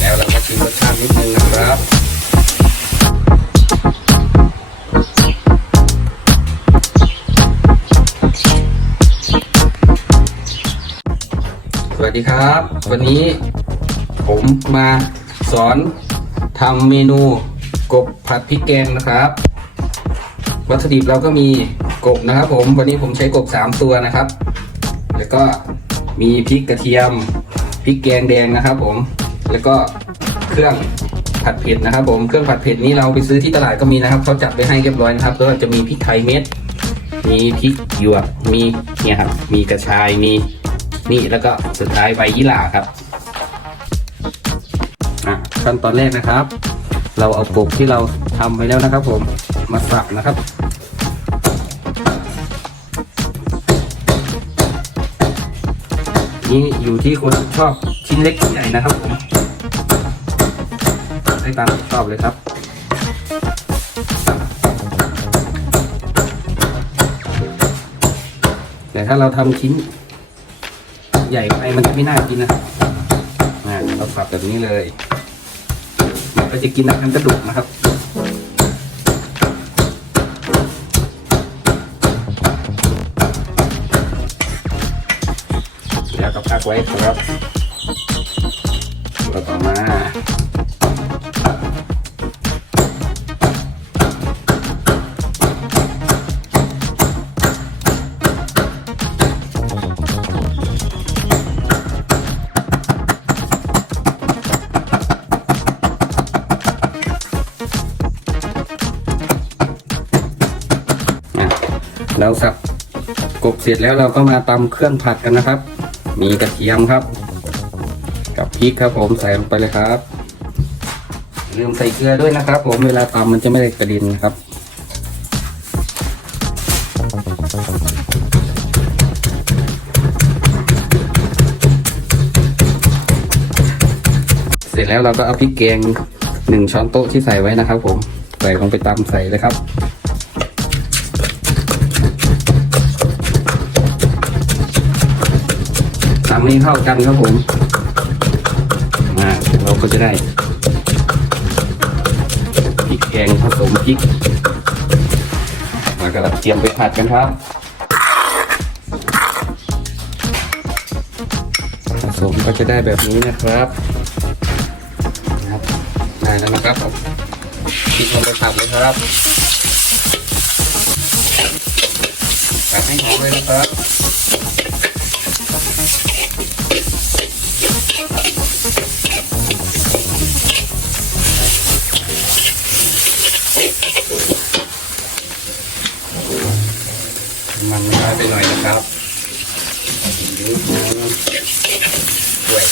แล้วเราก็ชิมรสชาตินิดนึงนะครับสวัสดีครับ วันนี้ผมมาสอนทำเมนูกบผัดพริกแกงนะครับ วัตถุดิบเราก็มีกบนะครับผมวันนี้ผมใช้กบสามตัวนะครับ แล้วก็มีพริกกระเทียมพริกแกงแดงนะครับ ผม แล้วก็เครื่องผัดเผ็ดนะครับ ผมเครื่องผัดเผ็ดนี้เราไปซื้อที่ตลาดก็มีนะครับเขาจัดไว้ให้เรียบร้อยนะครับ ก็จะมีพริกไทยเม็ด มีพริกหยวกมีเนี่ยครับ มีกระชายมีนี่แล้วก็สุดท้ายใบยี่หร่าครับอะขั้นตอนแรกนะครับ เราเอากบที่เราทำไปแล้วนะครับ ผมมาสับนะครับ นี่อยู่ที่คนชอบชิ้นเล็กชิ้นใหญ่นะครับผมได้ตามที่ชอบเลยครับแต่ถ้าเราทำชิ้นใหญ่ไปมันจะไม่น่ากินนะอ่าเราสับแบบนี้เลย มันก็จะกินน้ำกระดูกนะครับ ไว้ครับตัวต่อมาเราสับกบเสร็จแล้วเราก็มาตำเครื่องผัดกันนะครับ มีกระเทียมครับ กับพริกครับผมใส่ลงไปเลยครับ ลืมใส่เกลือด้วยนะครับ ผมเวลาตำมันจะไม่ได้กระด็นครับเสร็จแล้วเราก็เอาพริกแกงหนึ่งช้อนโต๊ะที่ใส่ไว้นะครับ ผมใส่ลงไปตำใส่เลยครับ ทำให้เข้ากันครับผมอ่าเราก็จะได้พริกแกงผสมพริกมากระเทียมไปผัดกันครับผสมก็จะได้แบบนี้นะครับนะครับได้แล้วนะครับผมพริกลงไปผัดเลยครับผัดให้หอมเลยนะครับ้ไปหน่อยนะครับด้วย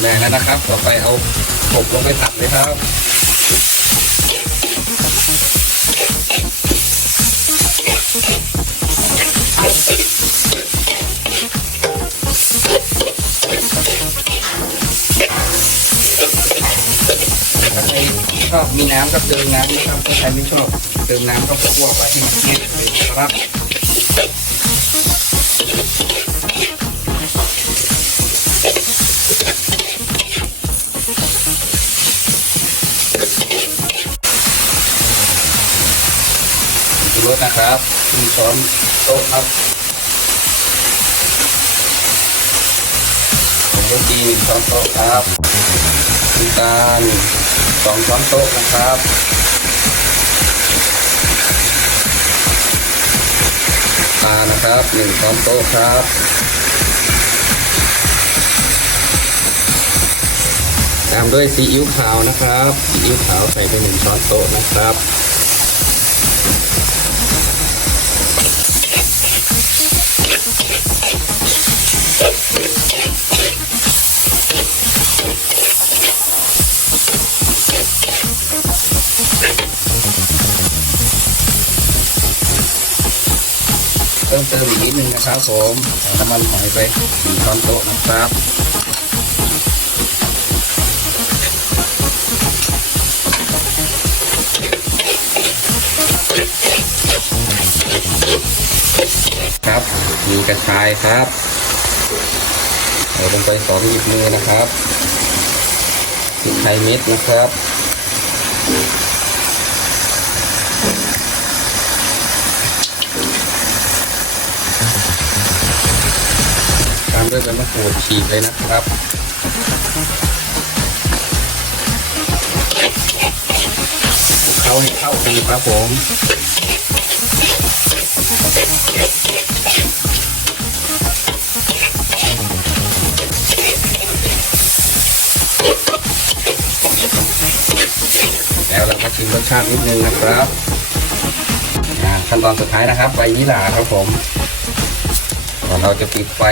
แม่แล้วนะครับ ต่อไปเอากบลงไปตัดเลยครับ ชอบมีน้ำก็เติมน้ำนะครับถ้าใครไม่ชอบเติมน้ำก็คั่วไปให้มันเค็มเลยนะครับชูรสนะครับหนึ่งช้อนโต๊ะครับผงรสดีหนึ่งช้อนโต๊ะครับน้ำตาล สองช้อนโต๊ะนะครับปลานะครับหนึ่งช้อนโต๊ะครับตามด้วยซีอิ๊วขาวนะครับซีอิ๊วขาวใส่ไปหนึ่งช้อนโต๊ะนะครับ เพิ่มเติมอีกนิดนึงนะครับผมน้ำมันหอยไปหนึ่งช้อนโต๊ะนะครับครับมีกระชายครับเอาลงไปสองหยิบมือนะครับพริกไทยเม็ดนะครับ ตามด้วย ใบมะกรูดฉีกเลยนะครับเข้าให้เข้ากันครับผมแล้วเราก็ชิมรสชาตินิดนึงนะครับขั้นตอนสุดท้ายนะครับใบยี่หร่าครับผม ก่อนเราจะปิดไฟ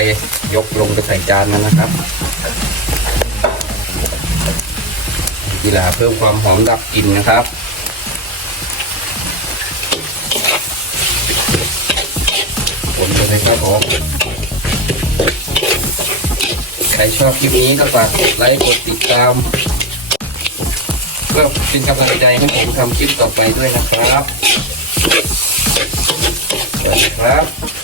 ยกลงไปใส่จานมันนะครับยี่หร่าเพิ่มความหอมดับกลิ่นนะครับคนไปเลยครับผมใครชอบคลิปนี้ก็ฝากกดไลค์กดติดตามเพื่อเป็นกำลังใจให้ผมทำคลิปต่อไปด้วยนะครับสวัสดีครับ